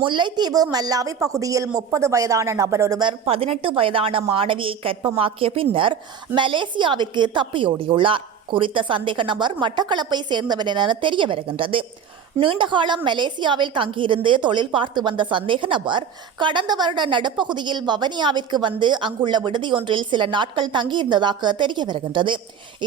முல்லைத்தீவு மல்லாவி பகுதியில் முப்பது வயதான நபர் ஒருவர் பதினெட்டு வயதான மாணவியை கற்பமாக்கிய பின்னர் மலேசியாவிற்கு தப்பியோடியுள்ளார். குறித்த சந்தேக நபர் மட்டக்களப்பை சேர்ந்தவர் என தெரிய வருகின்றது. நீண்டகாலம் மலேசியாவில் தங்கியிருந்து தொழில் பார்த்து வந்த சந்தேக நபர் கடந்த வருட நடுப்பகுதியில் வவனியாவிற்கு வந்து அங்குள்ள விடுதியொன்றில் சில நாட்கள் தங்கியிருந்ததாக தெரிய வருகின்றது.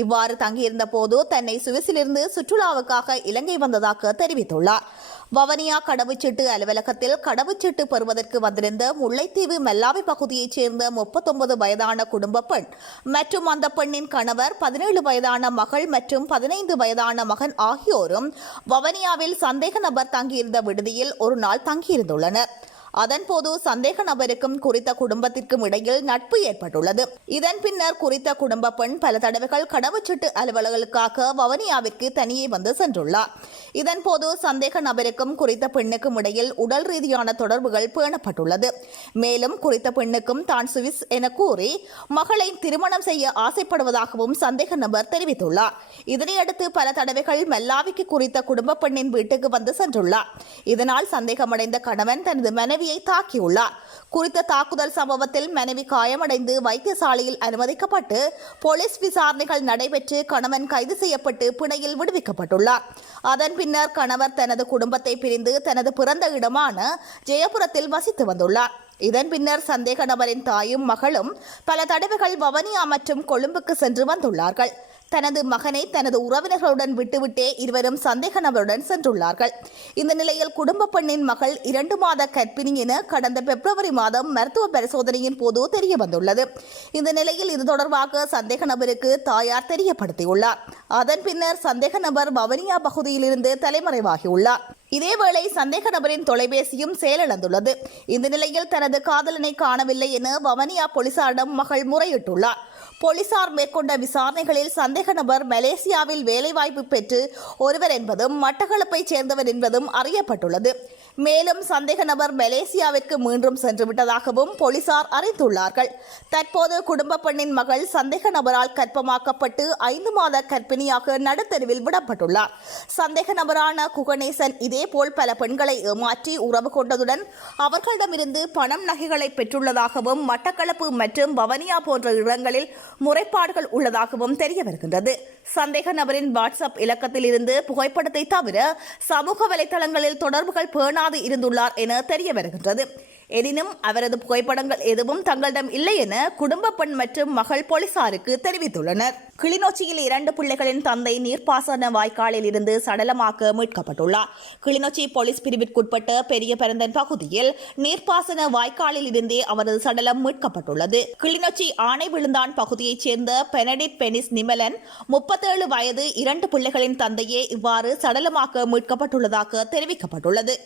இவ்வாறு தங்கியிருந்த போது தன்னை சுவிஸிலிருந்து சுற்றுலாவுக்காக இலங்கை வந்ததாக தெரிவித்துள்ளார். வவனியா கடவுச்சீட்டு அலுவலகத்தில் கடவுச்சீட்டு பெறுவதற்கு வந்திருந்த முல்லைத்தீவு மெல்லாவி பகுதியைச் சேர்ந்த முப்பத்தொன்பது வயதான குடும்ப பெண் மற்றும் அந்த பெண்ணின் கணவர் பதினேழு வயதான மகள் மற்றும் பதினைந்து வயதான மகன் ஆகியோரும் வவனியாவில் சந்தேக நபர் தங்கியிருந்த விடுதியில் ஒரு நாள் தங்கியிருந்துள்ளனர். அதன்போது சந்தேக நபருக்கும் குறித்த குடும்பத்திற்கும் இடையில் நட்பு ஏற்பட்டுள்ளது. இதன் பின்னர் குறித்த குடும்ப பெண் பல தடவைகள் கடவுச்சீட்டு அலுவலர்களுக்காக வவனியாவிற்கு தனியே வந்து சென்றுள்ளார். இதன்போது சந்தேக நபருக்கும் குறித்த பெண்ணுக்கும் இடையில் உடல் ரீதியான தொடர்புகள் பேணப்பட்டுள்ளது. மேலும் குறித்த பெண்ணுக்கும் தான் சுவிஸ் என கூறி மகளை திருமணம் செய்ய ஆசைப்படுவதாகவும் சந்தேக நபர் தெரிவித்துள்ளார். இதனையடுத்து பல தடவைகள் மெல்லாவிக்கு குறித்த குடும்ப பெண்ணின் வீட்டுக்கு வந்து சென்றுள்ளார். இதனால் சந்தேகமடைந்த கணவன் தனது மனைவியை தாக்கியுள்ளார். குறித்த தாக்குதல் சம்பவத்தில் மனைவி காயமடைந்து வைத்தியசாலையில் அனுமதிக்கப்பட்டு போலீஸ் விசாரணைகள் நடைபெற்று கணவன் கைது செய்யப்பட்டு பிணையில் விடுவிக்கப்பட்டுள்ளார். அதன் பின்னர் கணவர் தனது குடும்பத்தை பிரிந்து தனது பிறந்த இடமான ஜெயபுரத்தில் வசித்து வந்துள்ளார். இதன் பின்னர் சந்தேக நபரின் தாயும் மகளும் பல தடவைகள் வவனியா மற்றும் கொழும்புக்கு சென்று வந்துள்ளார்கள். தனது மகனை தனது உறவினர்களுடன் விட்டுவிட்டே இருவரும் சந்தேக நபருடன் சென்றுள்ளார்கள். இந்த நிலையில் குடும்ப பெண்ணின் மகள் இரண்டு மாத கர்ப்பிணி என கடந்த பிப்ரவரி மாதம் மருத்துவ பரிசோதனையின் போது தெரிய வந்துள்ளது இந்த நிலையில் இது தொடர்பாக சந்தேக நபருக்கு தாயார் தெரியப்படுத்தியுள்ளார். அதன் பின்னர் சந்தேக நபர் வவனியா பகுதியிலிருந்து தலைமறைவாகியுள்ளார். இதேவேளை சந்தேக நபரின் தொலைபேசியும் செயலிழந்துள்ளது. இந்த நிலையில் தனது காதலனை காணவில்லை என வவனியா போலீசாரிடம் மகள் முறையிட்டுள்ளார். போலீசார் மேற்கொண்ட விசாரணைகளில் சந்தேக நபர் மலேசியாவில் வேலைவாய்ப்பு பெற்று ஒருவர் என்பதும் மட்டக்களப்பைச் சேர்ந்தவர் என்பதும் அறியப்பட்டுள்ளது. மேலும் சந்தேக நபர் மலேசியாவிற்கு மீண்டும் சென்று விட்டதாகவும் போலீசார் அறிந்துள்ளார்கள் தற்போது குடும்ப பெண்ணின் மகள் சந்தேக நபரால் கற்பமாக்கப்பட்டு ஐந்து மாத கர்ப்பிணியாக நடுத்தெருவில் விடப்பட்டுள்ளார். சந்தேக நபரான குகணேசன் இதேபோல் பல பெண்களை ஏமாற்றி உறவு கொண்டதுடன் அவர்களிடமிருந்து பணம் நகைகளை பெற்றுள்ளதாகவும் மட்டக்களப்பு மற்றும் பவனியா போன்ற இடங்களில் முறைப்பாடுகள் உள்ளதாகவும் தெரிய வருகின்றது. சந்தேக நபரின் வாட்ஸ்அப் இலக்கத்தில் இருந்து புகைப்படத்தை தவிர சமூக வலைதளங்களில் தொடர்புகள் பேணாது இருந்துள்ளார் என தெரிய வருகின்றது. எனினும் அவரது புகைப்படங்கள் எதுவும் தங்களிடம் இல்லை என குடும்ப பெண் மற்றும் மகள் போலீசாருக்கு தெரிவித்துள்ளனர். கிளிநொச்சியில் இரண்டு பிள்ளைகளின் தந்தை நீர்ப்பாசன வாய்க்காலில் இருந்து சடலமாக மீட்கப்பட்டுள்ளார். கிளிநொச்சி போலீஸ் பிரிவிற்குட்பட்ட பெரிய பரந்தன் பகுதியில் நீர்ப்பாசன வாய்க்காலில் இருந்தே அவரது சடலம் மீட்கப்பட்டுள்ளது. கிளிநொச்சி ஆணை விழுந்தான் பகுதியைச் சேர்ந்த பெனடிட் பெனிஸ் நிமலன் முப்பத்தேழு வயது இரண்டு பிள்ளைகளின் தந்தையே இவ்வாறு சடலமாக மீட்கப்பட்டுள்ளதாக தெரிவிக்கப்பட்டுள்ளது.